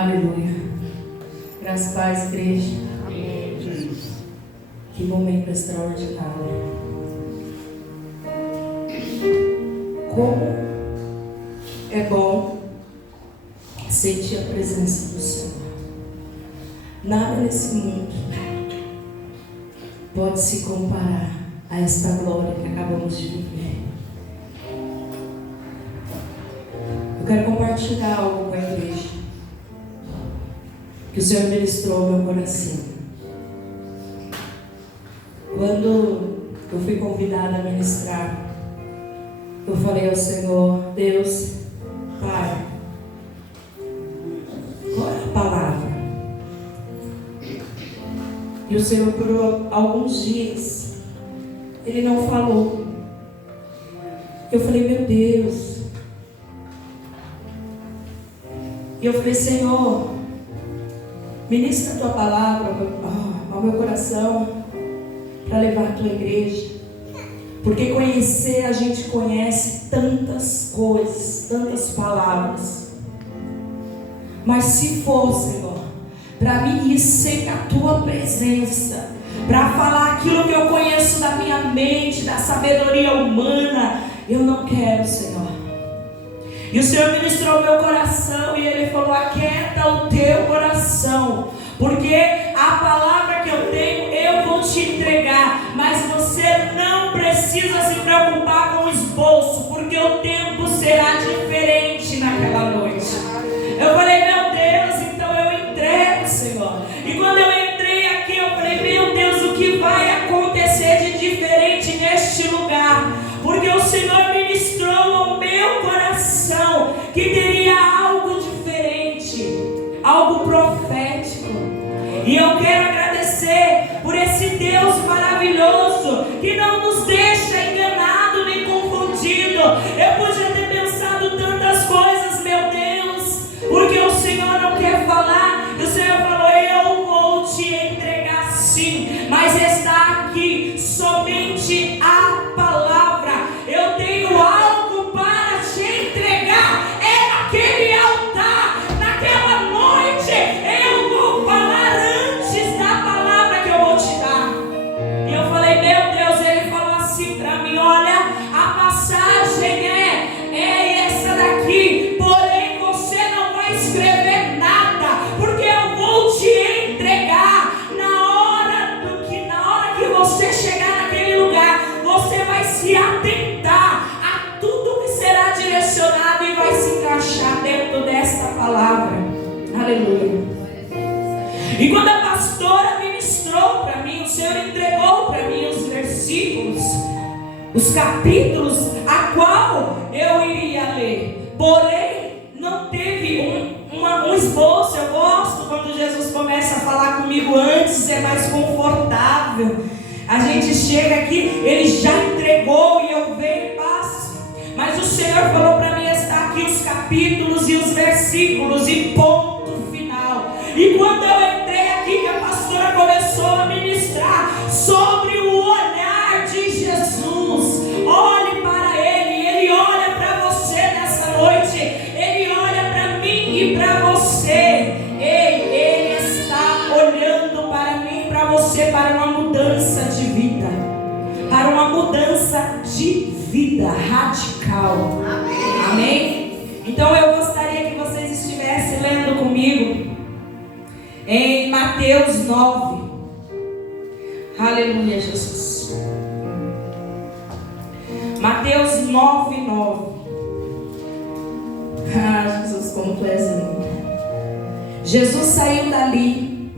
Aleluia. Graças a paz, igreja. Amém. Que momento extraordinário. Como é bom sentir a presença do Senhor. Nada nesse mundo pode se comparar a esta glória que acabamos de viver. Eu quero compartilhar algo com a igreja que o Senhor ministrou ao meu coração. Quando eu fui convidada a ministrar, eu falei ao Senhor: Deus, Pai, qual é a palavra? E o Senhor, por alguns dias, Ele não falou. Eu falei: meu Deus. E eu falei: Senhor, ministra a tua palavra ao meu coração para levar a tua igreja. Porque conhecer, a gente conhece tantas coisas, tantas palavras. Mas se for, Senhor, para mim ir sem a tua presença, para falar aquilo que eu conheço da minha mente, da sabedoria humana, eu não quero, Senhor. E o Senhor ministrou o meu coração e Ele falou: aquieta o teu coração, porque a palavra que eu tenho eu vou te entregar, mas você não precisa se preocupar com o esboço, porque o tempo será diferente naquela noite. Eu falei: meu Deus, então eu entrego, Senhor. E quando eu entrei aqui, eu falei: meu Deus, o que vai acontecer de diferente neste lugar? Porque o Senhor ministrou ao meu coração que teria algo diferente, algo profético. E eu quero agradecer por esse Deus maravilhoso que não nos deixa enganado nem confundido. Eu podia ter pensado tantas coisas, meu Deus, porque o Senhor não quer falar. O Senhor falou: eu vou te entregar sim, mas está aqui somente a palavra. Eu tenho algo para te entregar. É naquele altar, naquela noite. Eu vou falar antes da palavra que eu vou te dar. E eu falei: meu Deus. Ele falou assim para mim: olha, a passagem é essa daqui, porém você não vai escrever nada, porque eu vou te entregar. Na hora que você chegar naquele lugar, você vai se atentar a tudo que será direcionado e vai se encaixar dentro desta palavra. Aleluia. E quando a pastora ministrou para mim, o Senhor entregou para mim os versículos, os capítulos a qual eu iria ler. Porém, não teve um esboço. Eu gosto quando Jesus começa a falar comigo antes, é mais confortável. A gente chega aqui, Ele já entregou e eu venho e passo. Mas o Senhor falou para mim: está aqui os capítulos e os versículos e ponto final. E quando eu entrei aqui, que a pastora começou a ministrar sobre o olhar de Jesus, olhe para Ele, Ele olha para você nessa noite, Ele olha para mim e para você. Ele está olhando para mim e para você, para uma mudança de vida, para uma mudança de vida radical. Amém? Amém? Então eu gostaria que vocês estivessem lendo comigo em Mateus 9. Aleluia, Jesus. Mateus 9, 9. Ah, Jesus, como tu és lindo. Jesus saiu dali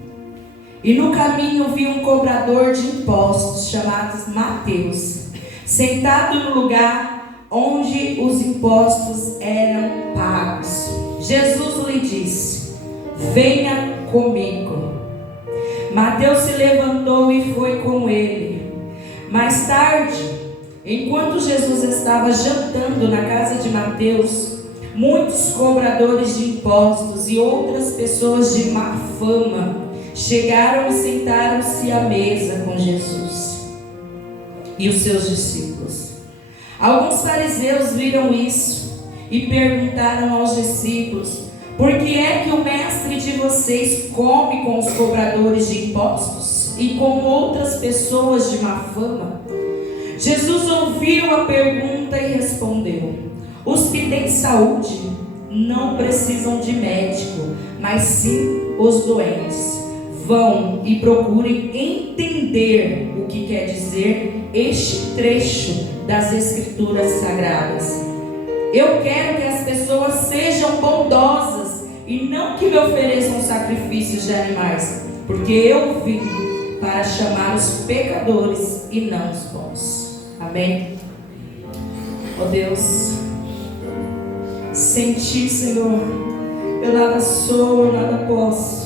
e no caminho viu um cobrador de impostos chamado Mateus, sentado no lugar onde os impostos eram pagos. Jesus lhe disse: venha comigo. Mateus se levantou e foi com ele. Mais tarde, enquanto Jesus estava jantando na casa de Mateus, muitos cobradores de impostos e outras pessoas de má fama chegaram e sentaram-se à mesa com Jesus e os seus discípulos. Alguns fariseus viram isso e perguntaram aos discípulos: Por que é que o mestre de vocês come com os cobradores de impostos e com outras pessoas de má fama? Jesus ouviu a pergunta e respondeu: os que têm saúde não precisam de médico, mas sim os doentes. Vão e procurem entender o que quer dizer este trecho das Escrituras Sagradas. Eu quero que as pessoas sejam bondosas e não que me ofereçam sacrifícios de animais, porque eu vim para chamar os pecadores e não os bons. Amém? Ó Deus, sem ti, Senhor, eu nada sou, eu nada posso.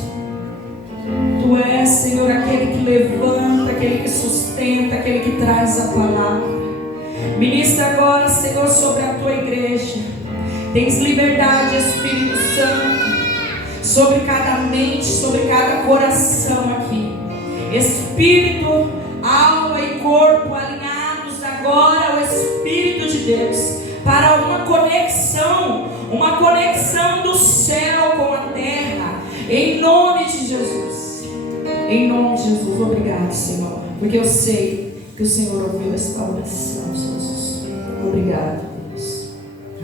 Tu és, Senhor, aquele que levanta, aquele que sustenta, aquele que traz a palavra. Ministra agora, Senhor, sobre a tua igreja. Tens liberdade, Espírito Santo, sobre cada mente, sobre cada coração aqui. Espírito, alma e corpo alinhados agora ao Espírito de Deus, para uma conexão do céu com a terra, em nome de Jesus. Em nome de Jesus, obrigado, Senhor, porque eu sei que o Senhor ouviu esta oração, Jesus. Obrigado, Deus.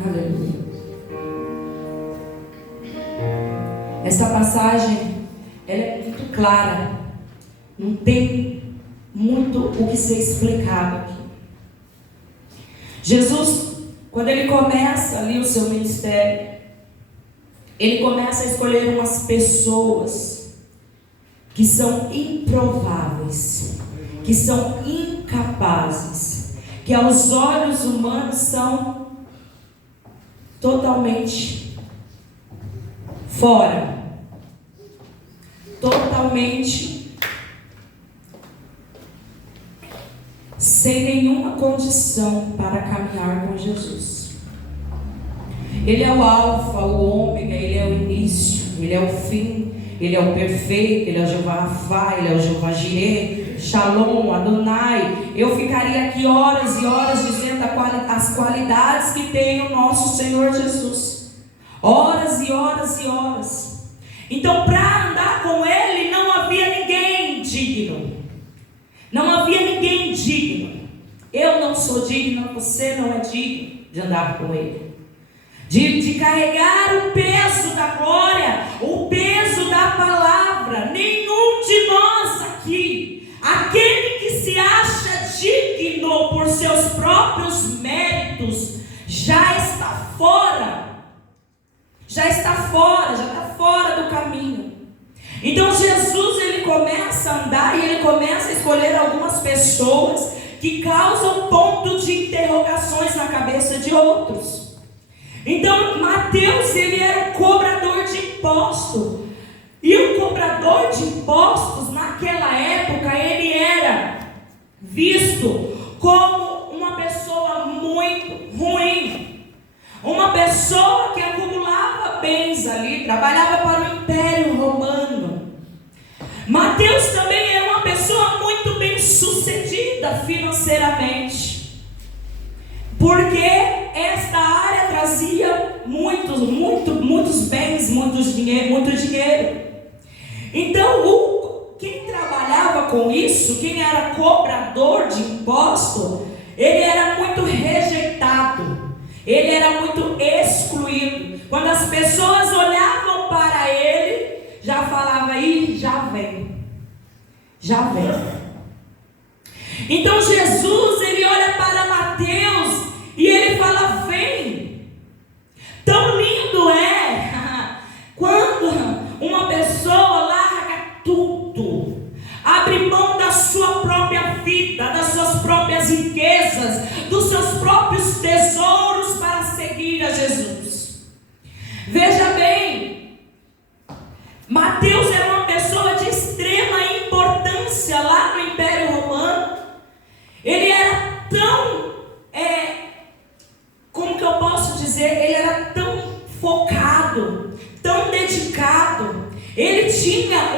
Aleluia. Esta passagem, ela é muito clara. Não tem muito o que ser explicado aqui. Jesus, quando ele começa ali o seu ministério, ele começa a escolher umas pessoas que são improváveis, que são incapazes, que aos olhos humanos são totalmente fora, totalmente sem nenhuma condição para caminhar com Jesus. Ele é o alfa, o ômega, ele é o início, ele é o fim, ele é o perfeito, ele é o Jeová Rafá, ele é o Jeová Jireh, Shalom, Adonai. Eu ficaria aqui horas e horas dizendo as qualidades que tem o nosso Senhor Jesus. Horas e horas e horas. Então, para andar com ele não havia ninguém digno. Não havia ninguém digno. Eu não sou digno, você não é digno de andar com ele. De carregar o peso da glória, o peso da palavra. Nenhum de nós aqui, aquele que se acha digno por seus próprios méritos, já está fora. Já está fora do caminho. Então Jesus, ele começa a andar e ele começa a escolher algumas pessoas que causam ponto de interrogações na cabeça de outros. Então Mateus, ele era um cobrador de impostos. E o cobrador de impostos, naquela época, ele era visto como uma pessoa muito ruim. Uma pessoa que acumulava bens ali, trabalhava para o Império Romano. Mateus também era uma pessoa muito bem sucedida financeiramente, porque esta área trazia muitos bens, muito dinheiro. Então, quem trabalhava com isso, quem era cobrador de imposto, ele era muito rejeitado, ele era muito excluído. Quando as pessoas olhavam para ele, já falava: ih, já vem. Então Jesus, ele olha para Mateus e ele fala: vem. Tão lindo é quando uma pessoa larga tudo, abre mão da sua própria vida, das suas próprias riquezas, dos seus próprios tesouros para seguir a Jesus. Veja bem, Mateus era uma pessoa de extrema importância lá no Império Romano. Ele era tão, como que eu posso dizer, ele era tão focado, tão dedicado. Ele tinha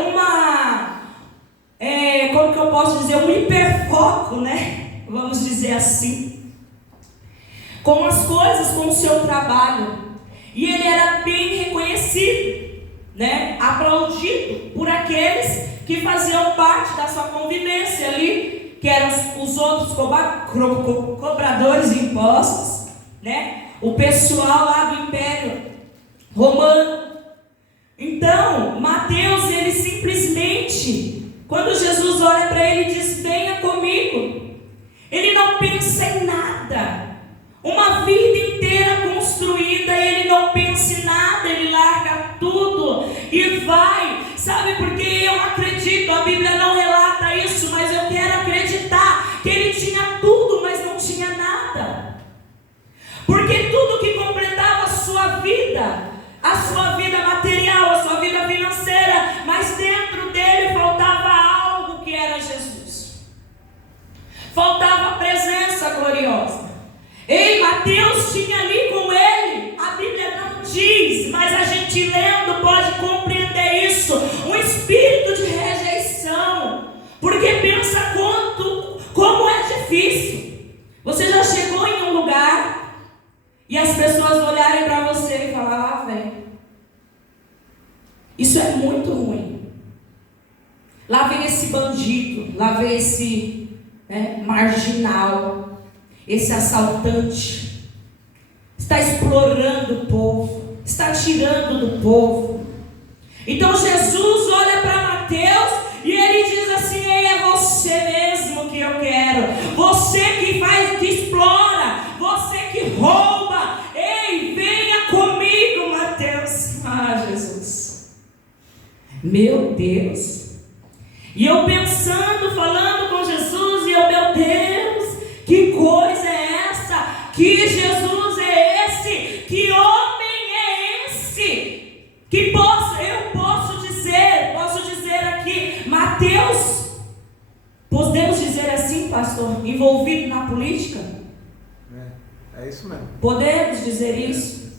como que eu posso dizer, um hiperfoco, né? Vamos dizer assim, com as coisas, com o seu trabalho. E ele era bem reconhecido né, aplaudido por aqueles que faziam parte da sua convivência ali, que eram os outros cobradores de impostos, né, o pessoal lá do Império Romano. Então, Mateus, ele simplesmente, quando Jesus olha para ele e diz: venha comigo, ele não pensa em nada. Uma vida inteira construída, ele não pensa em nada, ele larga tudo e vai. Sabe por que eu acredito? A Bíblia não relata isso, mas eu quero acreditar que ele tinha tudo, mas não tinha nada. Porque tudo que completava a sua vida material, a sua vida financeira, mas dentro dele faltava algo que era Jesus. Faltava a presença gloriosa. Ei, Mateus tinha ali com ele, a Bíblia não diz, mas a gente lendo pode compreender isso, um espírito de rejeição, porque pensa como é difícil. Você já chegou em um lugar e as pessoas olharem para você e falar: ah, velho, isso é muito ruim. Lá vem esse bandido, lá vem esse marginal, esse assaltante, está explorando o povo, está tirando do povo. Então Jesus olha para Mateus e ele diz assim: ei, é você mesmo que eu quero, você que explora, você que rouba. Ei, venha comigo, Mateus. Ah, Jesus, meu Deus. E eu pensando, falando com Jesus, e eu, meu Deus, que coisa é essa? Que Jesus é esse? Que homem é esse? Que eu posso dizer aqui, Mateus, podemos dizer assim, pastor, envolvido na política? É isso mesmo. Podemos dizer isso?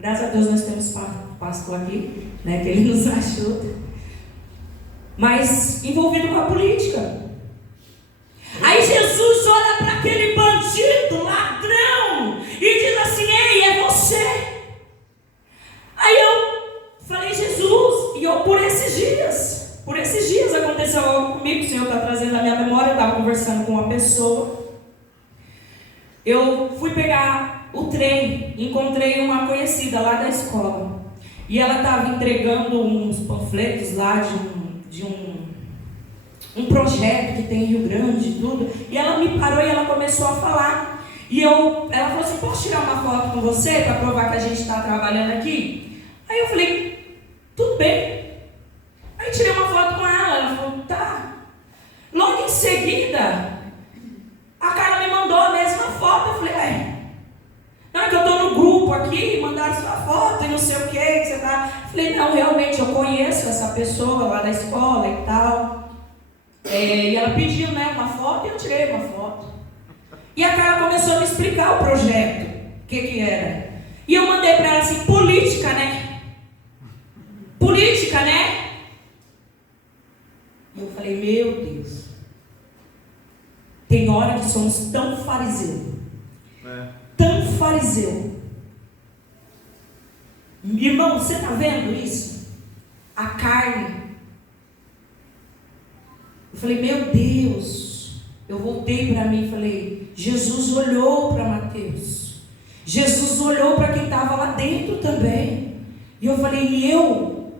Graças a Deus nós temos pastor aqui, né, que ele nos ajuda. Mas envolvido com a política. Aí Jesus olha para aquele bandido, ladrão, e diz assim: ei, é você. Aí eu falei: Jesus, e eu por esses dias aconteceu algo comigo, o Senhor está trazendo a minha memória. Eu estava conversando com uma pessoa, eu fui pegar o trem, encontrei uma conhecida lá da escola, e ela estava entregando uns panfletos lá de um projeto que tem em Rio Grande e tudo, e ela me parou e ela começou a falar, e ela falou assim: posso tirar uma foto com você para provar que a gente está trabalhando aqui? Aí eu falei: tudo bem. Aí tirei uma foto com ela falou: tá. Logo em seguida a Carla me mandou a mesma foto. Eu falei: não, é que eu estou no grupo aqui, mandaram sua foto e não sei o que você tá. Eu falei: não, realmente eu conheço essa pessoa lá da escola e tal. E ela pediu, uma foto, e eu tirei uma foto. E a Carla começou a me explicar o projeto, o que era. E eu mandei para ela assim: política, né? Política, né? E eu falei: meu Deus, tem hora que somos tão fariseu, tão fariseu. Irmão, você está vendo isso? A carne. Eu falei: meu Deus. Eu voltei para mim e falei: Jesus olhou para Mateus, Jesus olhou para quem estava lá dentro também. E eu falei: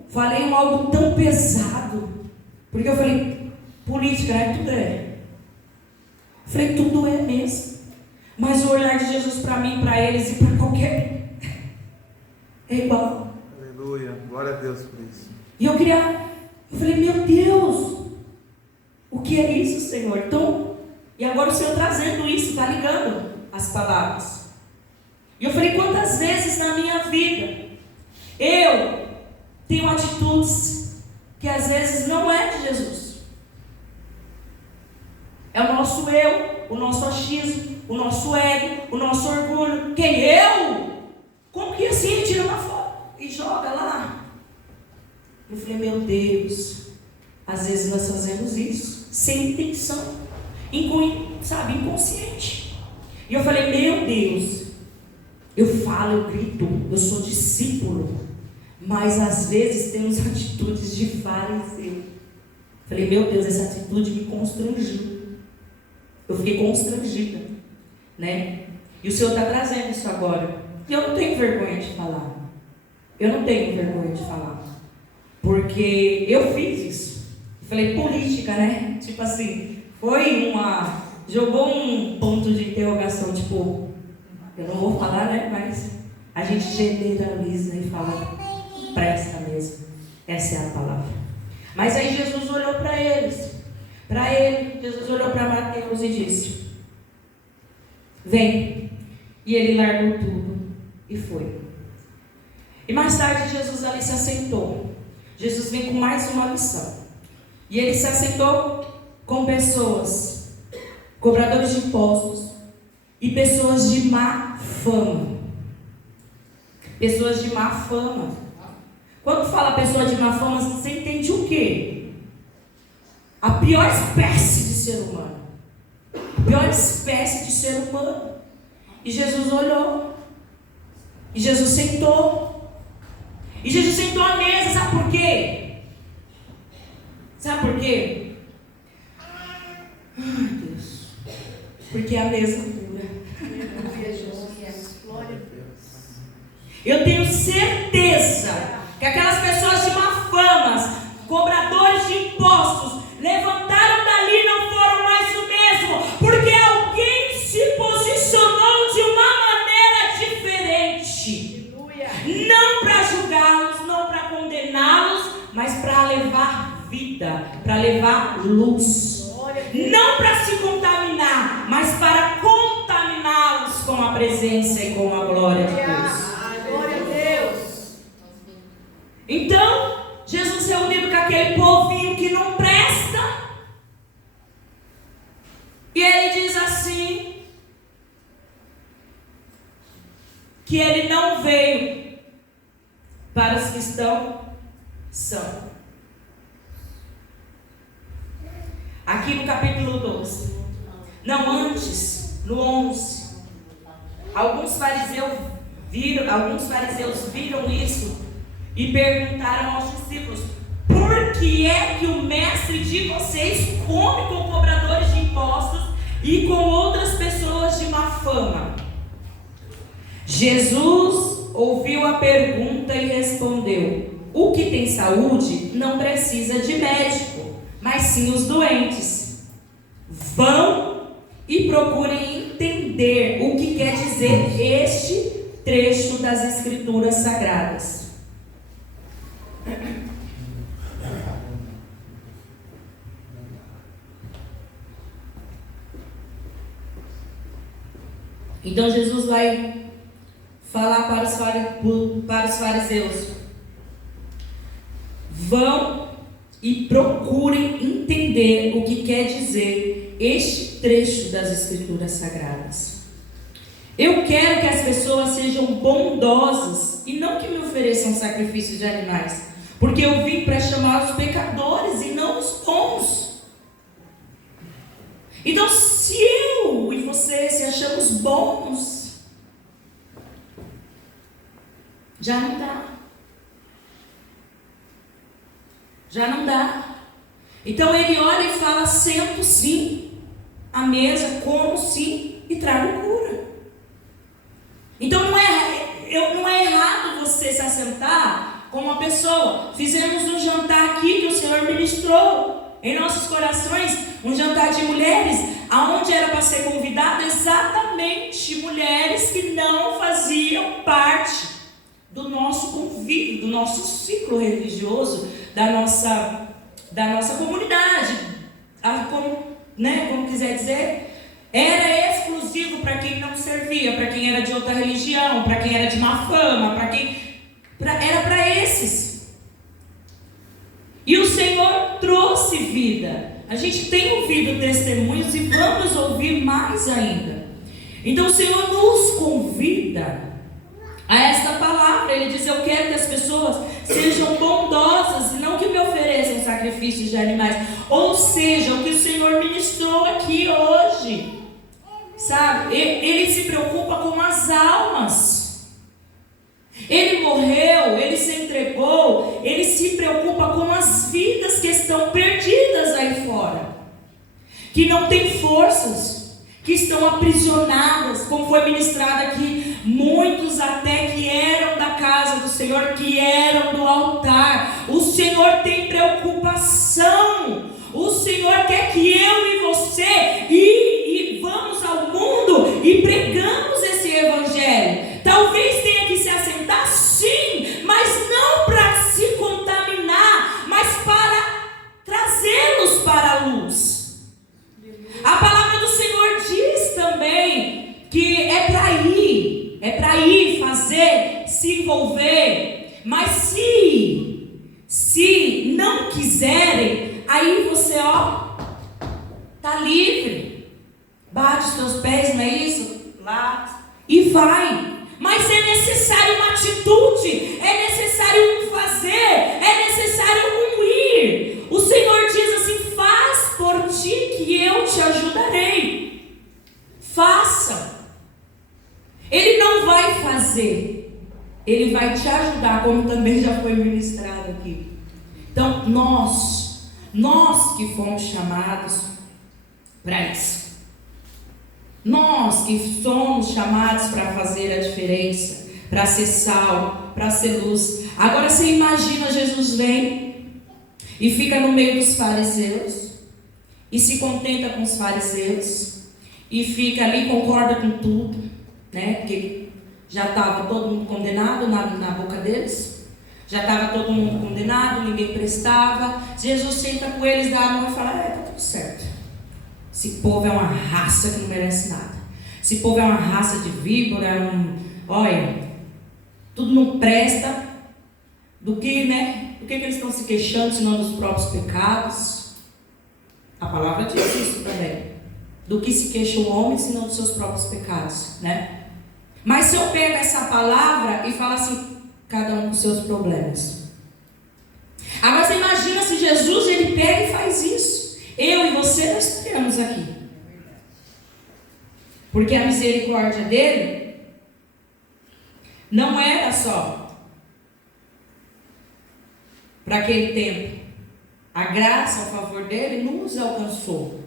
falei algo tão pesado, porque eu falei: política, né? Tudo é. Eu falei: tudo é mesmo. Mas o olhar de Jesus para mim, para eles e para qualquer é igual. Aleluia, glória a Deus por isso. E eu falei: meu Deus, o que é isso, Senhor? Então, e agora o Senhor trazendo isso, está ligando as palavras. E eu falei: quantas vezes na minha vida eu tenho atitudes que às vezes não é de Jesus. É o nosso eu, o nosso achismo, o nosso ego, o nosso orgulho. Quem? Eu? Como que assim ele tira uma foto e joga lá? Eu falei: meu Deus, às vezes nós fazemos isso sem intenção, inconsciente. E eu falei: meu Deus, eu falo, eu grito, eu sou discípulo, mas às vezes temos atitudes de fariseu. Falei, meu Deus, essa atitude me constrangiu. Eu fiquei constrangida, né? E o Senhor está trazendo isso agora. E eu não tenho vergonha de falar. Eu não tenho vergonha de falar. Porque eu fiz isso. Falei, política, né? Tipo assim, jogou um ponto de interrogação, tipo, eu não vou falar, né? Mas a gente generaliza e fala, presta mesmo. Essa é a palavra. Mas aí Jesus olhou para eles. Jesus olhou para Mateus e disse, vem. E ele largou tudo e foi. E mais tarde Jesus ali se assentou. Jesus vem com mais uma lição. E ele se assentou com pessoas, cobradores de impostos e pessoas de má fama. Pessoas de má fama. Quando fala pessoa de má fama, você entende o quê? A pior espécie de ser humano. A pior espécie de ser humano. E Jesus olhou. E Jesus sentou. E Jesus sentou à mesa, sabe por quê? Sabe por quê? Ai, Deus. Porque a mesa dura. Eu tenho certeza que aquelas pessoas de má fama, cobradores de impostos, levantaram dali e não foram mais o mesmo, porque alguém se posicionou de uma maneira diferente. Não para julgá-los, não para condená-los, mas para levar vida, para levar luz. Não para se contaminar, mas para contaminá-los com a presença e com a glória de Deus. Então, Jesus reunido com aquele povinho que não presta, e ele diz assim, que ele não veio para os que estão são. Aqui no capítulo 12, não, antes, no 11, alguns fariseus viram isso e perguntaram aos discípulos, por que é que o mestre de vocês come com cobradores de impostos e com outras pessoas de má fama? Jesus ouviu a pergunta e respondeu, o que tem saúde não precisa de médico, mas sim os doentes. Vão e procurem entender o que quer dizer este trecho das Escrituras Sagradas. Então Jesus vai falar para os fariseus, vão e procurem entender o que quer dizer este trecho das Escrituras Sagradas. Eu quero que as pessoas sejam bondosas e não que me ofereçam sacrifícios de animais, porque eu vim para chamar os pecadores e não os bons. Então, se eu e você se achamos bons, já não dá. Já não dá. Então ele olha e fala, sento sim, à mesa, como sim e trago cura. Então não é errado você se assentar com uma pessoa. Fizemos um jantar aqui que o Senhor ministrou em nossos corações, um jantar de mulheres, aonde era para ser convidado exatamente mulheres que não faziam parte do nosso convívio, do nosso ciclo religioso, da nossa comunidade, como quiser dizer. Era exclusivo para quem não servia, para quem era de outra religião, para quem era de má fama, era para esses. E o Senhor trouxe vida. A gente tem ouvido testemunhos e vamos ouvir mais ainda. Então o Senhor nos convida a esta palavra. Ele diz, eu quero que as pessoas sejam bondosas e não que me ofereçam sacrifícios de animais. Ou seja, o que o Senhor ministrou aqui hoje, sabe? Ele se preocupa com as almas. Ele morreu, ele se entregou entregou, ele se preocupa com as vidas que estão perdidas aí fora, que não têm forças, que estão aprisionadas, como foi ministrado aqui, muitos até que eram da casa do Senhor, que eram do altar. O Senhor tem preocupação, o Senhor quer que eu e você e vamos ao mundo e pregamos esse evangelho. Talvez tenha que se assentar, sim, mas não para se contaminar, mas para trazê-los para a luz. A palavra do Senhor diz também que é para ir fazer, se envolver, mas se não quiserem, aí você tá livre, bate os teus pés, não é isso? Lá, e vai. Mas é necessário uma atitude, é necessário um fazer, é necessário um ir. O Senhor diz assim: faz por ti que eu te ajudarei. Faça. Ele não vai fazer, ele vai te ajudar, como também já foi ministrado aqui. Então nós que fomos chamados para isso, nós que somos chamados para fazer a diferença, para ser sal, para ser luz. Agora você imagina, Jesus vem e fica no meio dos fariseus e se contenta com os fariseus e fica ali, concorda com tudo, né? Porque já estava todo mundo condenado na boca deles, já estava todo mundo condenado, ninguém prestava. Jesus senta com eles, dá a mão e fala: tá tudo certo. Esse povo é uma raça que não merece nada. Esse povo é uma raça de víbora, olha, tudo não presta. Do que, né? Do que eles estão se queixando, senão dos próprios pecados? A palavra diz isso também. Do que se queixa o homem, senão dos seus próprios pecados, né? Mas se eu pego essa palavra e falo assim: cada um com seus problemas. Agora você imagina se Jesus ele pega e faz isso. Eu e você, nós estaremos aqui. Porque a misericórdia dele não era só para aquele tempo. A graça, a favor dele, nos alcançou.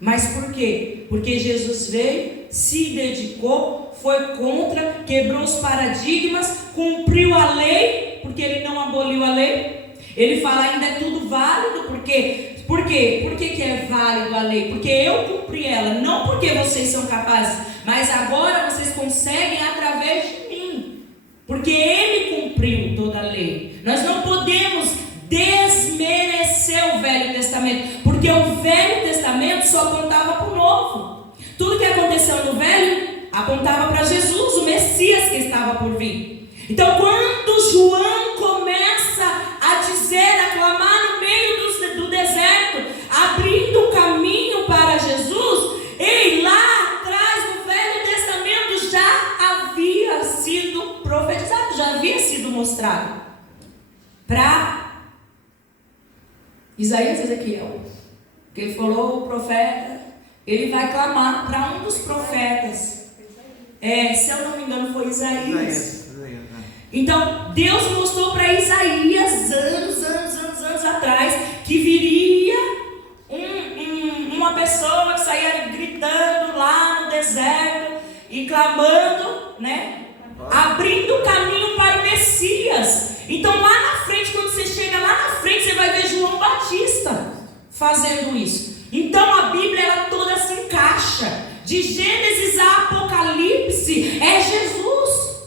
Mas por quê? Porque Jesus veio, se dedicou, foi contra, quebrou os paradigmas, cumpriu a lei, porque ele não aboliu a lei. Ele fala: ainda é tudo válido, porque... Por quê? Por que é válido a lei? Porque eu cumpri ela, não porque vocês são capazes, mas agora vocês conseguem através de mim, porque ele cumpriu toda a lei. Nós não podemos desmerecer o Velho Testamento, porque o Velho Testamento só apontava para o Novo. Tudo que aconteceu no Velho apontava para Jesus, o Messias que estava por vir. Então quando João começa a dizer, a clamar no meio do deserto, abrindo o caminho para Jesus, lá atrás no Velho Testamento já havia sido profetizado, já havia sido mostrado para Isaías e Ezequiel, que ele falou: o profeta, ele vai clamar para um dos profetas, se eu não me engano foi Isaías. Então Deus mostrou para Isaías anos atrás que viria uma pessoa que saía gritando lá no deserto e clamando, né? Abrindo o caminho para o Messias. Então lá na frente, quando você chega lá na frente, você vai ver João Batista fazendo isso. Então a Bíblia ela toda se encaixa. De Gênesis a Apocalipse é Jesus.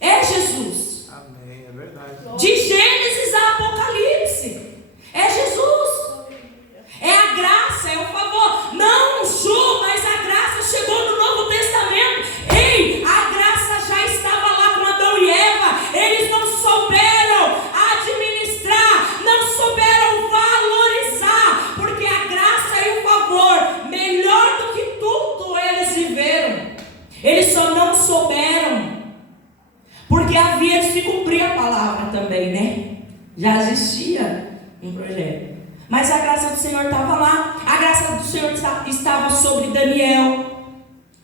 É Jesus. Amém, é verdade. De Gênesis a Apocalipse é Jesus. É a graça, é o favor. Não, Ju, mas a graça chegou no Novo Testamento. Ei, a graça já estava lá com Adão e Eva. Eles não souberam administrar, não souberam valorizar, porque a graça e o favor, melhor do que tudo, eles viveram. Eles só não souberam, porque havia de se cumprir a palavra também, né? Já existia um projeto. Mas a graça do Senhor estava lá. A graça do Senhor estava sobre Daniel,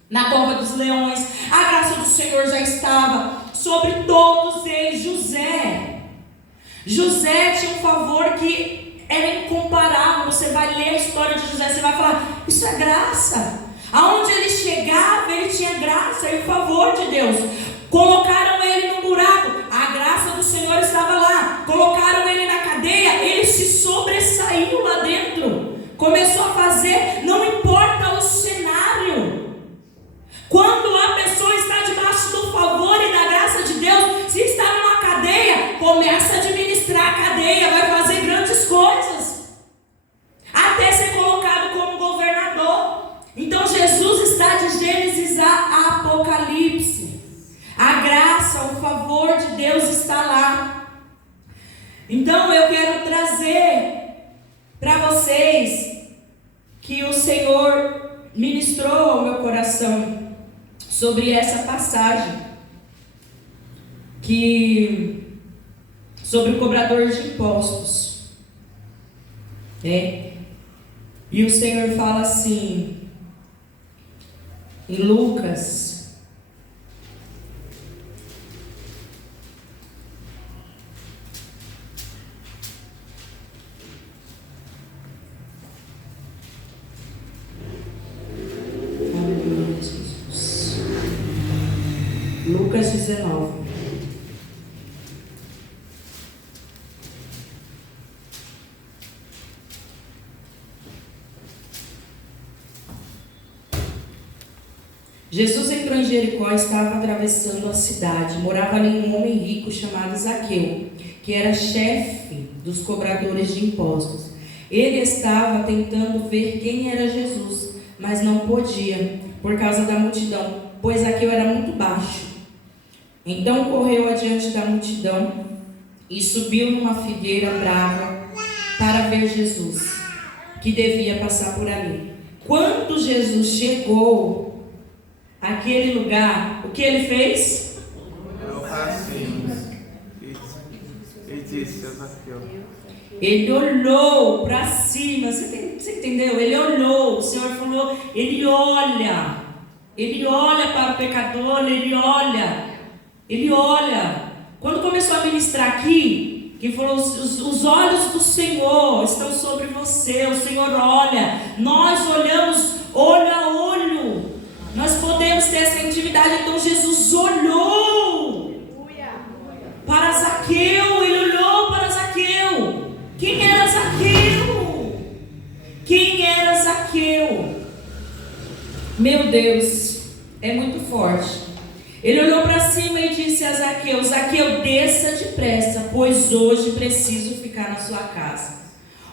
na cova dos leões. A graça do Senhor já estava sobre todos eles, José. José tinha um favor que era incomparável. Você vai ler a história de José, você vai falar, isso é graça. Aonde ele chegava, ele tinha graça e o favor de Deus. Colocaram ele no buraco, a graça do Senhor estava lá. Colocaram ele na cadeia, ele se sobressaiu lá dentro. Começou a fazer, não importa o cenário. Quando a pessoa está debaixo do favor e da graça de Deus, se está numa cadeia, começa a administrar a cadeia, vai fazer grandes coisas, até ser colocado como governador. Então Jesus está de Gênesis a Apocalipse. A graça, o favor de Deus está lá. Então eu quero trazer para vocês que o Senhor ministrou ao meu coração sobre essa passagem, sobre o cobrador de impostos. E o Senhor fala assim, em Lucas, Lucas 19. Jesus entrou em Jericó e estava atravessando a cidade. Morava ali um homem rico chamado Zaqueu, que era chefe dos cobradores de impostos. Ele estava tentando ver quem era Jesus, mas não podia, por causa da multidão, pois Zaqueu era muito baixo. Então correu adiante da multidão e subiu numa figueira brava para ver Jesus, que devia passar por ali. Quando Jesus chegou àquele lugar, o que ele fez? Olhou para cima e disse a Zaqueu. Ele olhou para cima, você entendeu? Ele olhou, o Senhor falou, ele olha para o pecador, ele olha. Quando começou a ministrar aqui, que falou, os olhos do Senhor estão sobre você, o Senhor olha, nós olhamos olho a olho, nós podemos ter essa intimidade. Então Jesus olhou para Zaqueu, ele olhou para Zaqueu. Quem era Zaqueu? Meu Deus, é muito forte. Ele olhou para cima e disse a Zaqueu, Zaqueu, desça depressa, pois hoje preciso ficar na sua casa.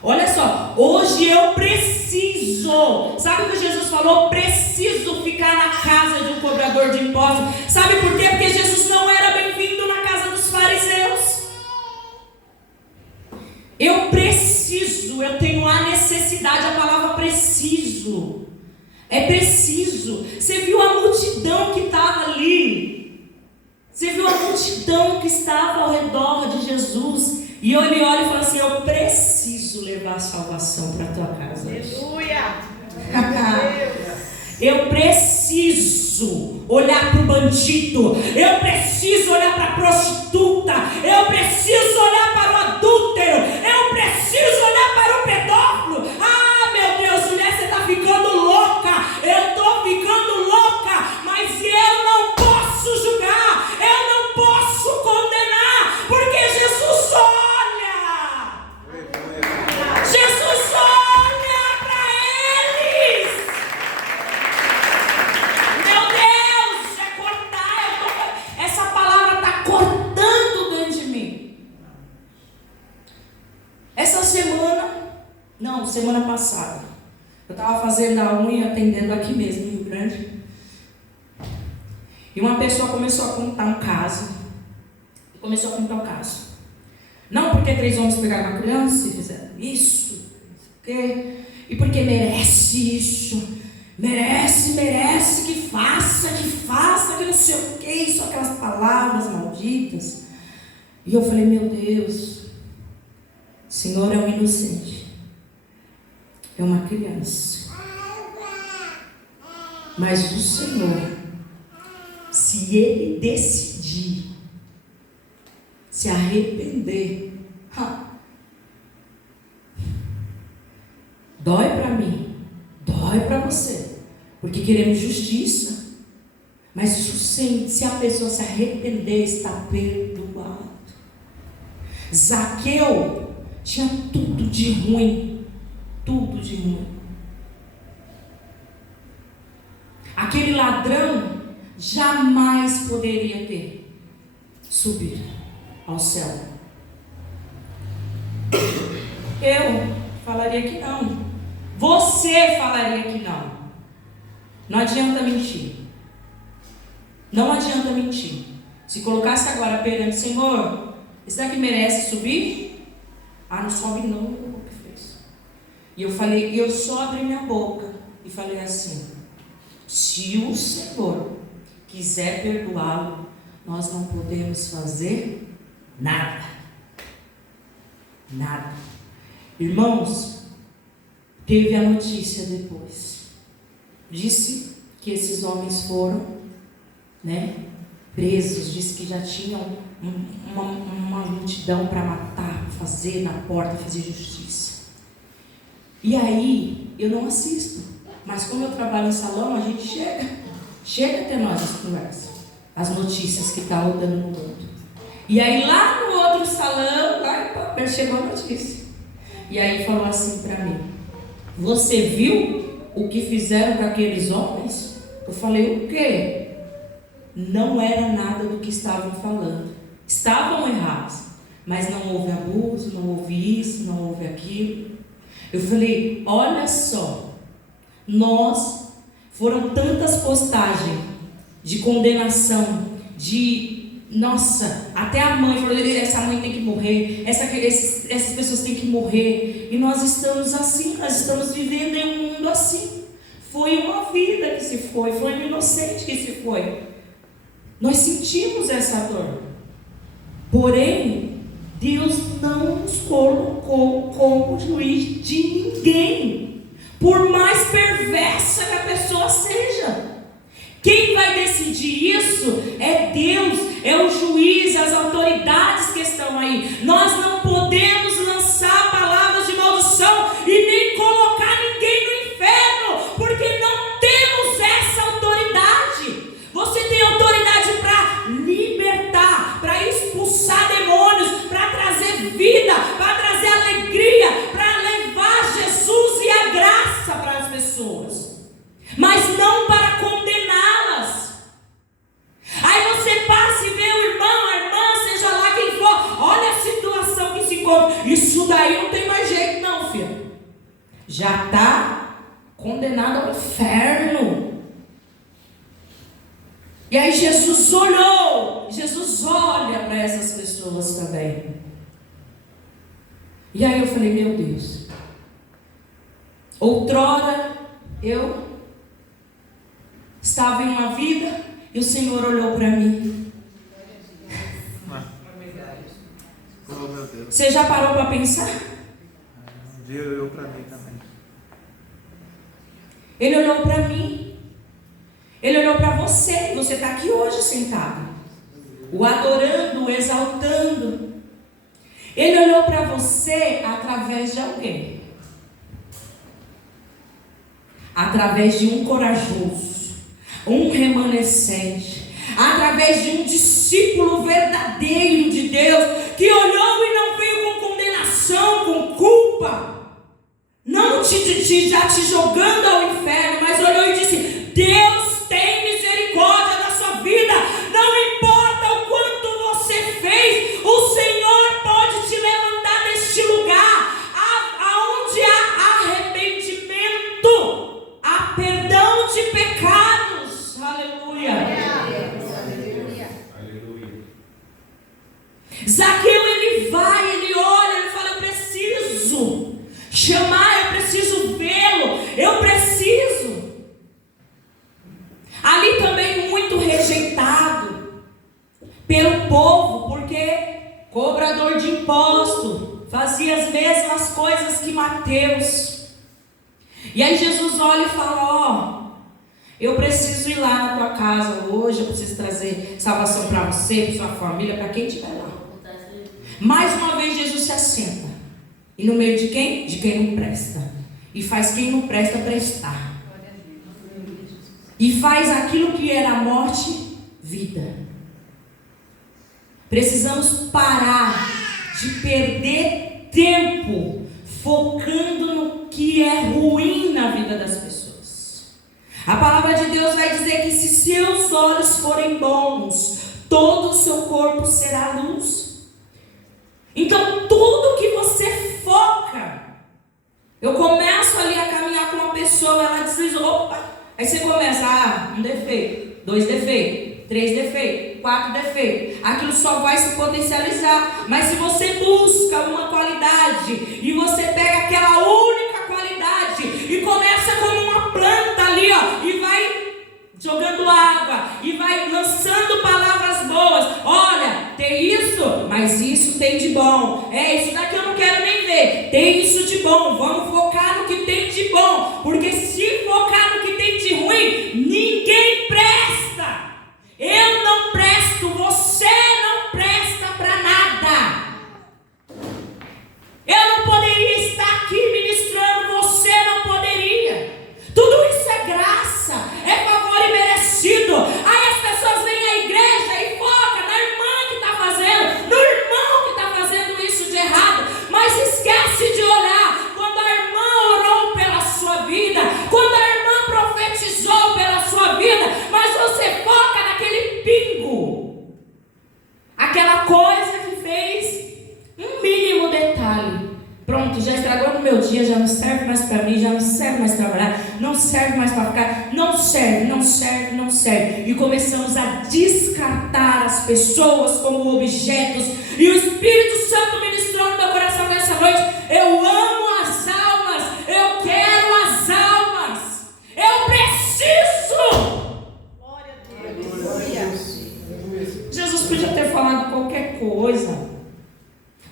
Olha só, hoje eu preciso. Sabe o que Jesus falou? Preciso ficar na casa de um cobrador de impostos. Sabe por quê? Porque Jesus não era bem-vindo na casa dos fariseus. Eu preciso, eu tenho a necessidade, a palavra preciso. É preciso. Você viu a multidão que estava ali? Você viu a multidão que estava ao redor de Jesus? E ele olha e fala assim, eu preciso levar a salvação para a tua casa. Aleluia! Eu preciso olhar para o bandido. Eu preciso olhar para a prostituta. Eu preciso olhar para o adúltero. Eu preciso olhar para o pedófilo. Ah, meu Deus, mulher, você está ficando louca. Eu estou ficando louca. Mas eu não posso julgar. Eu não posso condenar. Porque Jesus olha. Jesus olha para eles. Meu Deus, é cortar. Essa palavra está cortando dentro de mim. Essa semana passada, eu estava fazendo a unha, atendendo aqui mesmo, em Rio Grande. E uma pessoa começou a contar um caso. Não porque 3 homens pegaram uma criança e fizeram isso, e porque merece isso, merece que faça, que não sei o que, só aquelas palavras malditas. E eu falei, meu Deus, o Senhor é um inocente, é uma criança, mas o Senhor, se Ele decidir se arrepender, dói para mim, dói para você, porque queremos justiça. Mas se a pessoa se arrepender, está perdoado. Zaqueu tinha tudo de ruim, tudo de ruim. Aquele ladrão jamais poderia ter subido ao céu. Eu falaria que não. Você falaria que não. Não adianta mentir. Não adianta mentir. Se colocasse agora perante o Senhor, esse daqui merece subir? Não sobe não, o que fez. E eu falei, eu só abri minha boca e falei assim: se o Senhor quiser perdoá-lo, nós não podemos fazer nada. Nada. Irmãos, teve a notícia depois. Disse que esses homens foram, presos. Disse que já tinham uma multidão para matar, fazer na porta, fazer justiça. E aí, eu não assisto, mas como eu trabalho em salão, a gente chega até nós as conversas, as notícias que estão rodando no mundo. E aí lá no outro salão, lá chegou a notícia. E aí falou assim para mim: você viu o que fizeram com aqueles homens? Eu falei: o quê? Não era nada do que estavam falando. Estavam errados, mas não houve abuso, não houve isso, não houve aquilo. Eu falei: olha só, foram tantas postagens de condenação, até a mãe falou: essa mãe tem que morrer, essas pessoas têm que morrer, e nós estamos assim, nós estamos vivendo em um mundo assim. Foi uma vida que se foi um inocente que se foi. Nós sentimos essa dor. Porém, Deus não nos colocou como juiz de ninguém, por mais perversa que a pessoa seja. Quem vai decidir isso é Deus, é o juiz, as autoridades que estão aí. Nós não podemos lançar palavras de maldição e nem colocar ninguém no inferno, porque não temos essa autoridade. Você tem autoridade para libertar, para expulsar demônios, para trazer vida, para trazer alegria, para levar Jesus e a graça para as pessoas, mas não para condená-las. Aí você passa e vê o irmão, a irmã, seja lá quem for, olha a situação que se encontra. Isso daí não tem mais jeito não, filho. Já está condenado ao inferno. E aí Jesus olha para essas pessoas também. E aí eu falei: meu Deus, outrora eu estava em uma vida e o Senhor olhou para mim. Oh, meu Deus. Você já parou para pensar? Um dia olhou para mim também. Ele olhou para mim. Ele olhou para você. Você está aqui hoje sentado, o adorando, o exaltando. Ele olhou para você através de alguém, através de um corajoso, um remanescente, através de um discípulo verdadeiro de Deus, que olhou e não veio com condenação, com culpa, não já te jogando ao inferno, mas olhou e disse: Deus tem misericórdia da sua vida. Não importa o quanto você fez, o Senhor pode te levantar deste lugar, aonde há arrependimento, há perdão de pecados. Aleluia. Aleluia. Zaqueu, ele vai, ele olha, ele fala: eu preciso chamar, eu preciso vê-lo, eu preciso. Ali também muito rejeitado pelo povo, porque cobrador de imposto, fazia as mesmas coisas que Mateus. E aí Jesus olha e fala: eu preciso ir lá na tua casa hoje, eu preciso trazer salvação para você, para sua família, para quem estiver lá. Mais uma vez Jesus se assenta. E no meio de quem? De quem não presta. E faz quem não presta prestar. E faz aquilo que era morte, vida. Precisamos parar de perder tempo focando no que é ruim na vida das pessoas. A palavra de Deus vai dizer que se seus olhos forem bons, todo o seu corpo será luz. Então tudo que você foca, eu começo ali a caminhar com uma pessoa, ela diz, opa, aí você começa, um defeito, 2 defeitos, 3 defeitos, 4 defeitos, aquilo só vai se potencializar. Mas se você busca uma qualidade e você pega aquela única qualidade e começa como uma planta ali, e vai jogando água e vai lançando palavras boas. Olha, tem isso, mas isso tem de bom. Isso daqui eu não quero nem ver. Tem isso de bom. Vamos focar no que tem de bom, porque se focar no que tem de ruim, ninguém presta. Eu não presto, você não presta para nada. Eu não poderia estar aqui ministrando, você não poderia. Tudo isso é graça, é favor imerecido. Aí as pessoas vêm à igreja e focam na irmã que está fazendo, no irmão que está fazendo isso de errado, mas esquece de olhar quando a irmã orou pela sua vida, quando a irmã profetizou pela sua vida, mas você foca naquele pingo, aquela coisa que fez um mínimo detalhe. Pronto, já estragou no meu dia, já não serve mais para mim, já não serve mais para trabalhar, não serve mais para ficar, não serve, não serve, não serve. E começamos a descartar as pessoas como objetos. E o Espírito Santo ministrou no meu coração nessa noite. Eu amo as almas, eu quero as almas, eu preciso. Glória a Deus. Jesus podia ter falado qualquer coisa.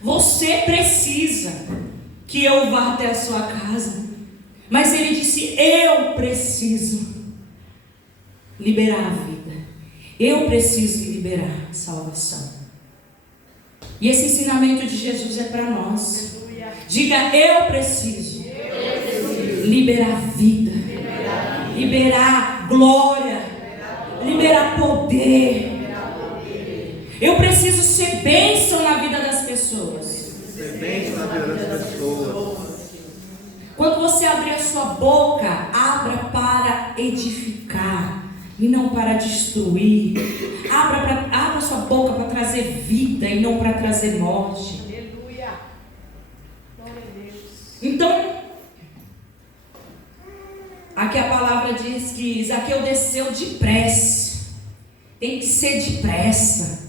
Você precisa que eu vá até a sua casa. Mas ele disse, eu preciso liberar a vida. Eu preciso liberar a salvação. E esse ensinamento de Jesus é para nós. Diga, eu preciso liberar vida, liberar glória, liberar poder. Eu preciso ser bênção na vida das pessoas. Ser bênção na vida das pessoas. Quando você abrir a sua boca, abra para edificar e não para destruir. Abra a sua boca para trazer vida e não para trazer morte. Aleluia. Glória a Deus. Então, aqui a palavra diz que Zaqueu desceu depressa. Tem que ser depressa.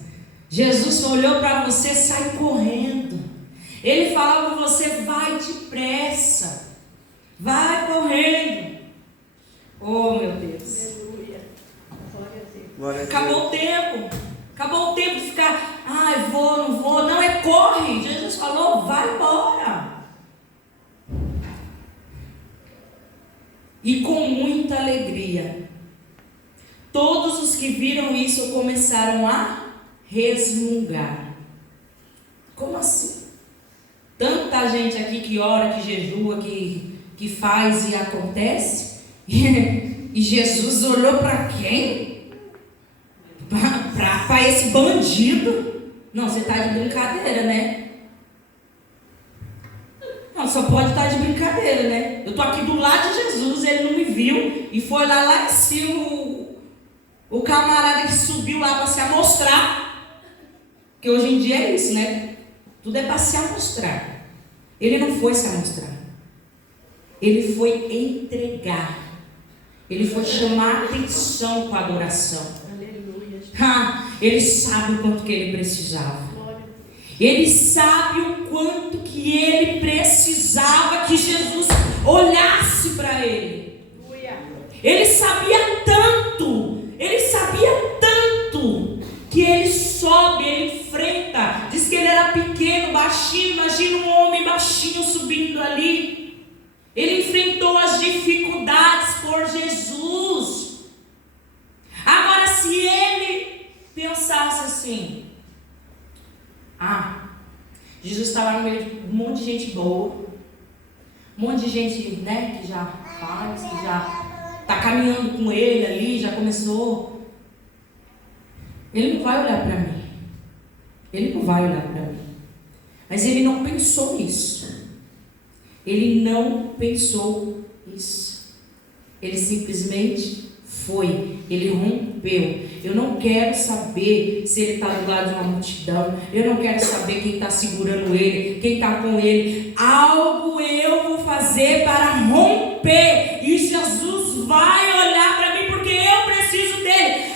Jesus olhou para você, sai correndo. Ele falava com você, vai depressa. Vai correndo. Oh, meu Deus. Aleluia. Acabou o tempo. Acabou o tempo de ficar, vou, não vou. Não, corre. Jesus falou, vai embora. E com muita alegria, todos os que viram isso começaram a resmungar. Como assim? Tanta gente aqui que ora, que jejua, que faz e acontece. E Jesus olhou para quem? Para esse bandido? Não, você está de brincadeira, né? Não, só pode estar de brincadeira, né? Eu estou aqui do lado de Jesus, ele não me viu e foi lá em cima o camarada que subiu lá para se amostrar. Porque hoje em dia é isso, né? Tudo é para se amostrar. Ele não foi se amostrar. Ele foi entregar. Ele foi chamar a atenção com a adoração. Aleluia. Ele sabe o quanto que ele precisava. Ele sabe o quanto que ele precisava que Jesus olhasse para ele. Ele sabia tanto que ele sobe, ele enfrenta. Diz que ele era pequeno, baixinho. Imagina um homem baixinho subindo ali. Ele enfrentou as dificuldades por Jesus. Agora, se ele pensasse assim, Jesus estava no meio de um monte de gente boa, um monte de gente, né, que já faz, que já está caminhando com ele ali, já começou. Ele não vai olhar para mim. Ele não vai olhar para mim. Mas ele não pensou nisso. Ele não pensou nisso. Ele simplesmente foi. Ele rompeu. Eu não quero saber se ele está do lado de uma multidão. Eu não quero saber quem está segurando ele, quem está com ele. Algo eu vou fazer para romper. E Jesus vai olhar para mim porque eu preciso dele.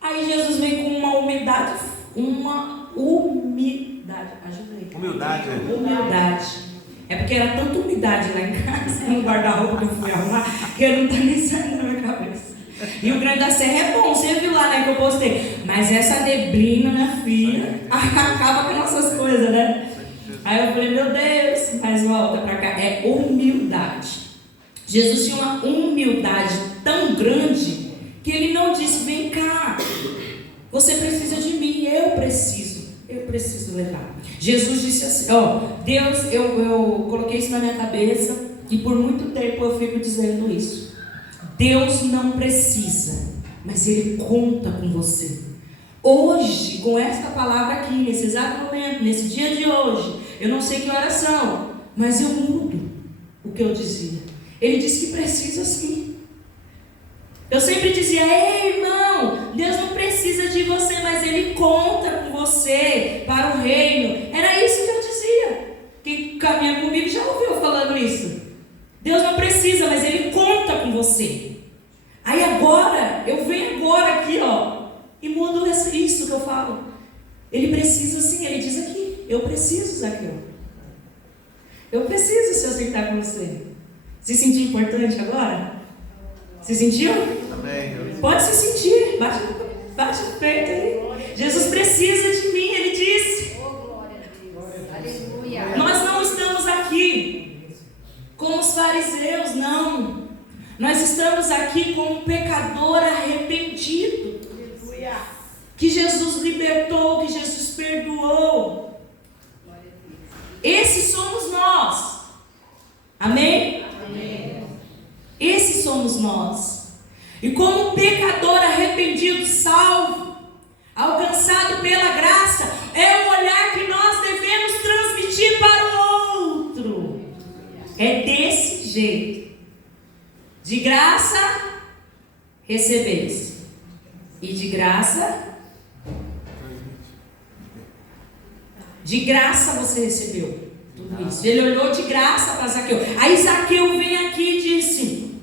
Aí Jesus vem com uma humildade. Ajuda aí. Humildade. É porque era tanta umidade lá em casa, no guarda-roupa que eu fui arrumar, que eu não tô nem saindo da minha cabeça. E o Grande da Serra é bom, você viu lá, né, que eu postei. Mas essa neblina, minha filha, acaba com nossas coisas, né? Aí eu falei, meu Deus, mas volta pra cá. É humildade. Jesus tinha uma humildade tão grande que ele não disse, vem cá, você precisa de mim, eu preciso levar. Jesus disse assim, Deus, eu coloquei isso na minha cabeça e por muito tempo eu fico dizendo isso. Deus não precisa, mas Ele conta com você. Hoje, com esta palavra aqui, nesse exato momento, nesse dia de hoje, eu não sei que horas são, mas eu mudo o que eu dizia. Ele disse que precisa sim. Eu sempre dizia, ei irmão, Deus não precisa de você, mas Ele conta com você para o reino. Era isso que eu dizia. Quem caminha comigo já ouviu falando isso. Deus não precisa, mas Ele conta com você. Aí agora, eu venho agora aqui, e mudo isso que eu falo. Ele precisa sim, Ele diz aqui, eu preciso, Zaqueu. Eu preciso se aceitar com você. Se sentir importante agora? Se sentiu? Amém. Pode se sentir. Bate o peito aí. Jesus precisa de mim, Ele disse. Aleluia. Nós não estamos aqui como os fariseus, não. Nós estamos aqui como um pecador arrependido. Aleluia. Que Jesus libertou, que Jesus perdoou. Esses somos nós. Amém? Amém. Esses somos nós. E como um pecador arrependido, salvo, alcançado pela graça, é o olhar que nós devemos transmitir para o outro. É desse jeito. De graça, recebeis. E de graça, você recebeu tudo isso. Ele olhou de graça para Zaqueu. Aí Zaqueu vem aqui e disse,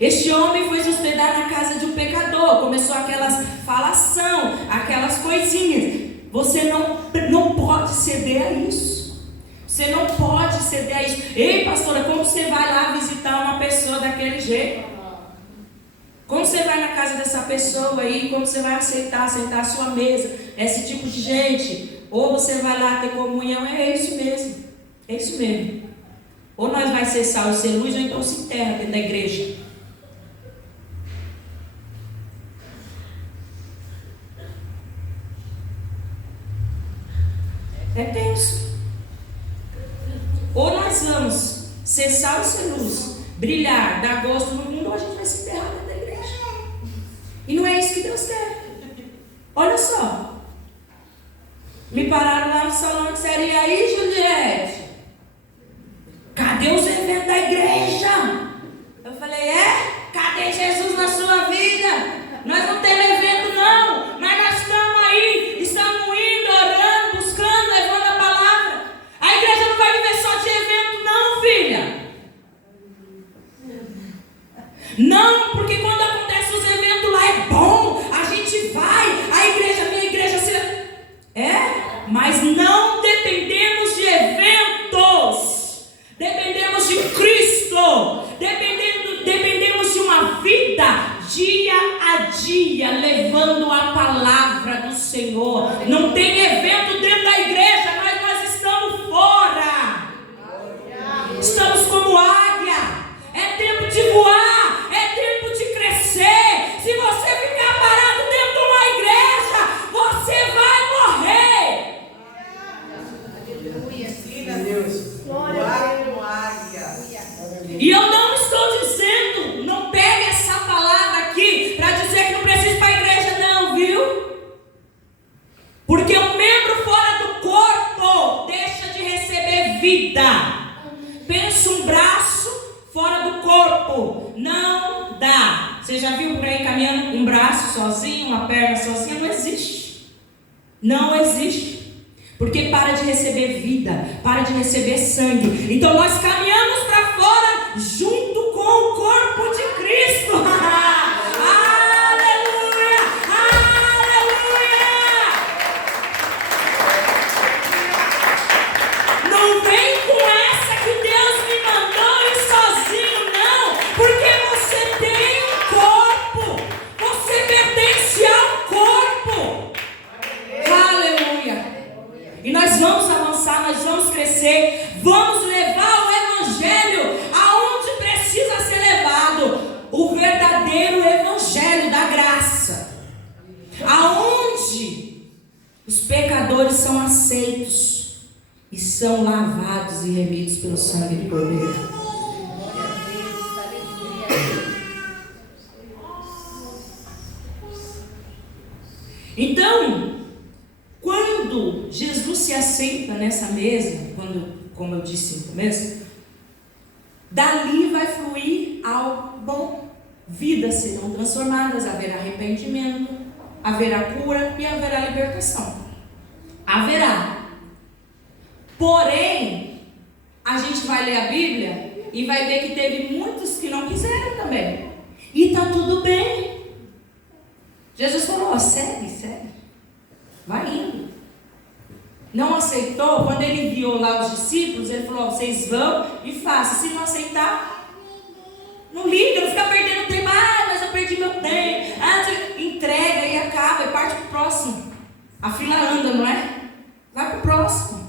este homem foi se hospedar na casa de um pecador. Começou aquelas falação, aquelas coisinhas. Você não pode ceder a isso. Você não pode ceder a isso. Ei, pastora, como você vai lá visitar uma pessoa daquele jeito? Como você vai na casa dessa pessoa aí? Como você vai sentar à sua mesa? Esse tipo de gente. Ou você vai lá ter comunhão. É isso mesmo. É isso mesmo. Ou nós vai ser sal e ser luz, ou então se enterra dentro da igreja. É tenso. Ou nós vamos ser sal e ser luz, brilhar, dar gosto no mundo, ou a gente vai se enterrar dentro da igreja. E não é isso que Deus quer. Olha só. Me pararam lá no salão e disseram, e aí, Juliette? Cadê os eventos da igreja? Eu falei, cadê Jesus na sua vida? Nós não temos evento não, mas nós estamos aí, estamos indo, orando, buscando, levando a palavra. A igreja não vai viver só de evento não, filha. Não, porque quando acontece os eventos lá é bom, a gente vai, minha igreja se... mas não dependemos de eventos, dependemos de E eu não estou dizendo, não pegue essa palavra aqui para dizer que não precisa ir para a igreja, não, viu? Porque um membro fora do corpo deixa de receber vida. Pensa, um braço fora do corpo não dá. Você já viu por aí caminhando um braço sozinho, uma perna sozinha? Não existe. Não existe. Porque para de receber vida, para de receber sangue. Então nós caminhamos para fora junto com o corpo de Cristo. Aleluia! Aleluia! Não vem com essa que Deus me mandou ir sozinho, não. Porque você tem um corpo. Você pertence ao corpo. Aleluia! E nós vamos avançar, nós vamos crescer, vamos levar o Evangelho aonde precisa ser levado. O verdadeiro Evangelho da graça. Aonde os pecadores são aceitos e são lavados e remidos pelo sangue do Cordeiro. Então, quando Jesus se assenta nessa mesa, como eu disse no começo, dali vai fluir algo bom. Vidas serão transformadas, haverá arrependimento, haverá cura e haverá libertação. Haverá. Porém, a gente vai ler a Bíblia e vai ver que teve muitos que não quiseram também. E está tudo bem. Jesus falou, segue. Vai indo. Não aceitou, quando ele enviou lá os discípulos, ele falou, vocês vão e façam. Se não aceitar, não liga, não fica perdendo tempo. Mas eu perdi meu tempo. Entrega e acaba, e parte pro próximo. A fila anda, não é? Vai pro próximo.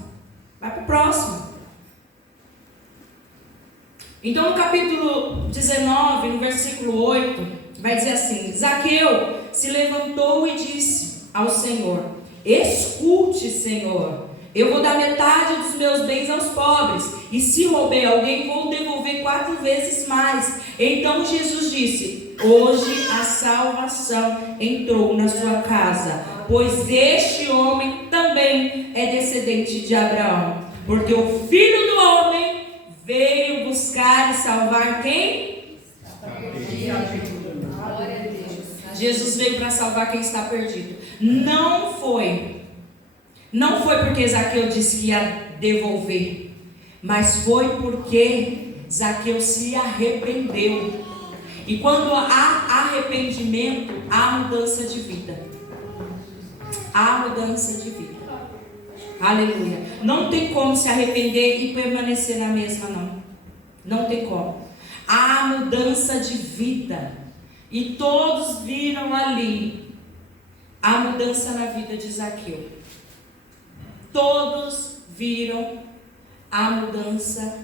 Então no capítulo 19, no versículo 8, vai dizer assim: Zaqueu se levantou e disse ao Senhor: escute, Senhor, eu vou dar metade dos meus bens aos pobres, e se roubei alguém, vou devolver 4 vezes mais. Então Jesus disse: hoje a salvação entrou na sua casa, pois este homem também é descendente de Abraão, porque o Filho do Homem veio buscar e salvar quem? Jesus veio para salvar quem está perdido. Não foi porque Zaqueu disse que ia devolver, mas foi porque Zaqueu se arrependeu. E quando há arrependimento, há mudança de vida. Há mudança de vida. Aleluia. Não tem como se arrepender e permanecer na mesma, não. Não tem como. Há mudança de vida. E todos viram ali a mudança na vida de Zaqueu. Todos viram a mudança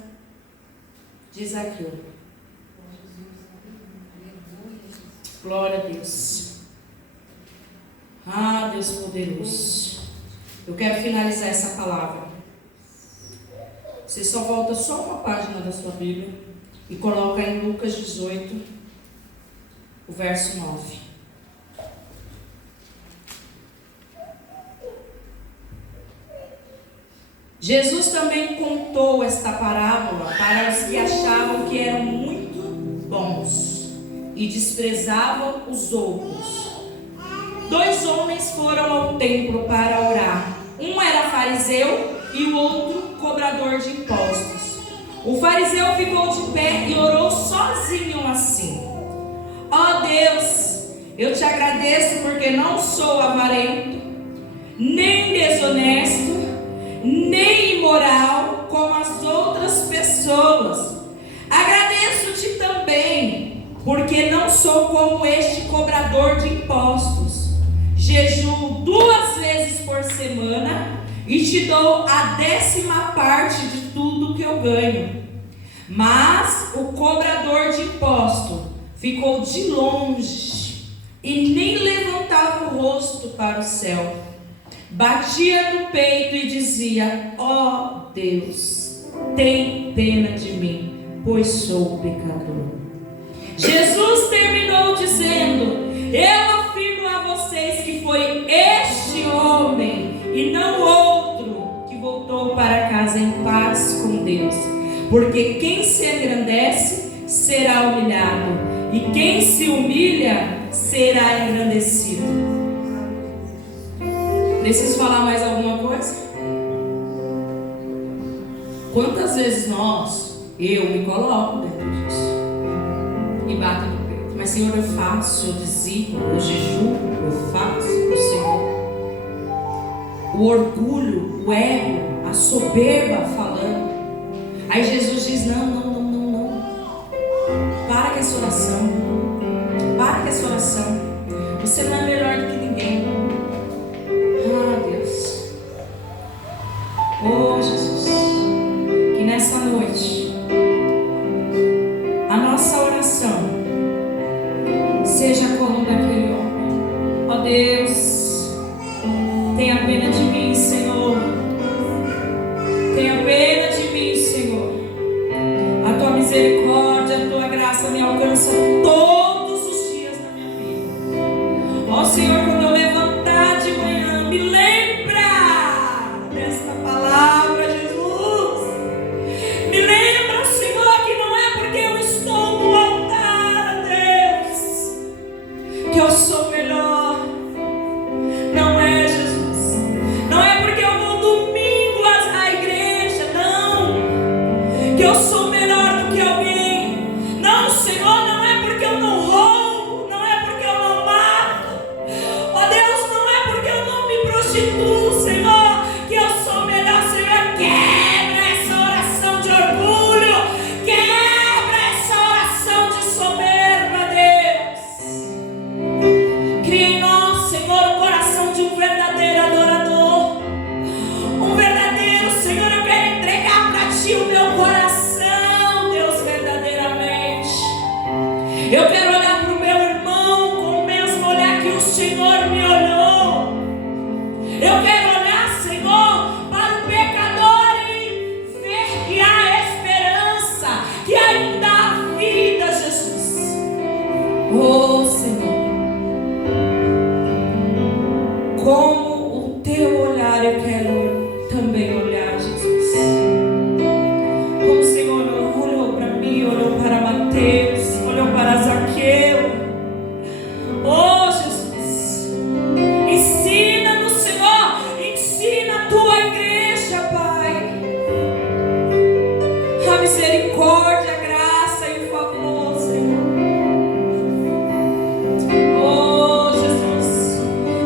de Zaqueu. Glória a Deus. Ah, Deus poderoso. Eu quero finalizar essa palavra. Você só volta só uma página da sua Bíblia e coloca em Lucas 18, o verso 9. Jesus também contou esta parábola para os que achavam que eram muito bons e desprezavam os outros. 2 homens foram ao templo para orar. Um era fariseu e o outro cobrador de impostos. O fariseu ficou de pé e orou sozinho assim: ó Deus, eu te agradeço porque não sou avarento, nem desonesto, nem imoral como as outras pessoas. Agradeço-te também porque não sou como este cobrador de impostos. Jejuo 2 vezes por semana e te dou a 10ª parte de tudo que eu ganho. Mas o cobrador de imposto ficou de longe e nem levantava o rosto para o céu, batia no peito e dizia: ó Deus, tem pena de mim, pois sou pecador. Jesus terminou dizendo: eu afirmo a vocês que foi este homem e não outro que voltou para casa em paz com Deus. Porque quem se engrandece será humilhado, e quem se humilha será engrandecido. Preciso falar mais alguma coisa? Quantas vezes eu me coloco dentro disso e bato no peito: mas Senhor, eu faço, eu dizimo, eu jejuo, eu faço o Senhor. O orgulho, o ego, a soberba falando. Aí Jesus diz: não. Para com essa oração. Para com essa oração. Você não é melhor do que ninguém. Ah, Deus. Oh, Jesus. Que nessa noite a nossa oração seja como daquele homem. Ó Deus, tenha pena de mim, Senhor. Tenha pena de mim, Senhor. A tua misericórdia, a tua graça me alcança todos os dias da minha vida. Ó Senhor, quando eu levantar de manhã, me lembra desta palavra, Jesus. Me lembra, Senhor, que não é porque eu estou no altar, Deus, que eu sou melhor. Não é, Jesus. Não é porque eu vou domingo à igreja, não, que eu sou melhor do que alguém. Não, Senhor, não é porque eu não roubo, não é porque eu não mato. Ó Deus, não é porque eu não me prostituo, Senhor, que eu sou melhor. Senhor, quebra essa oração de orgulho, quebra essa oração de soberba, Deus. Cria em nós, Senhor, o coração de um verdadeiro adorador. Um verdadeiro, Senhor, eu quero entregar para Ti o meu coração, Deus, verdadeiramente. Eu quero olhar para o meu irmão com o mesmo olhar que o Senhor me olhou. Eu quero olhar, Senhor, para o pecador e ver que há esperança, que ainda há vida, Jesus. Oh, Senhor, como o Teu olhar eu quero também olhar, Jesus. Como o Senhor olhou para mim, olhou para Mateus, olhou para Zaqueu. Oh, Jesus, ensina-nos, Senhor, ensina a Tua igreja, Pai, a misericórdia, a graça e o favor, Senhor. Oh, Jesus,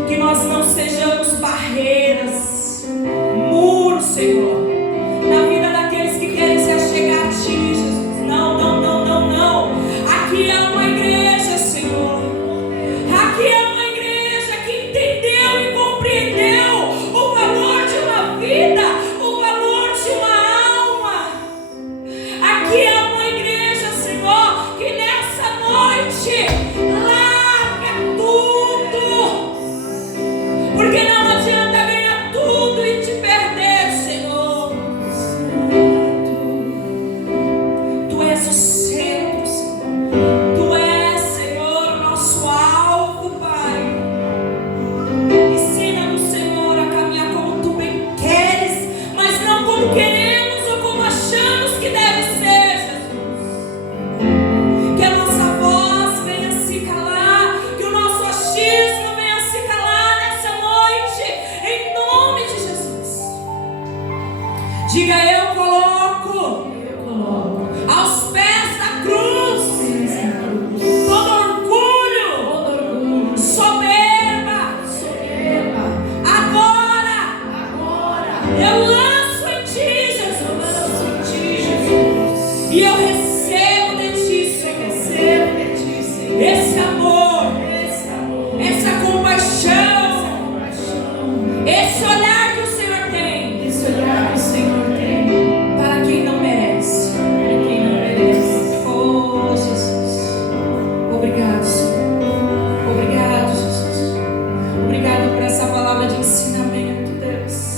que nós não sejamos barreiras, muros, Senhor, na vida daqueles que querem se achegar a Ti, Jesus. Não. Aqui é uma igreja, Senhor. Aqui é uma igreja que entendeu e compreendeu o valor de uma vida, o valor de uma alma. Aqui é uma igreja, Senhor, que nessa noite larga tudo, porque não adianta ganhar tudo e te perder, Senhor. Tu és o centro, Senhor. Tu és, Senhor, o nosso alvo, Pai. Ensina-nos, Senhor, a caminhar como Tu bem queres, mas não como queremos ou como achamos que deve ser, Jesus. Que a nossa voz venha se calar, que o nosso achismo venha se calar nessa noite, em nome de Jesus. Diga: eu coloco aos pés da cruz todo orgulho, soberba. Agora eu lanço em Ti, Jesus, e eu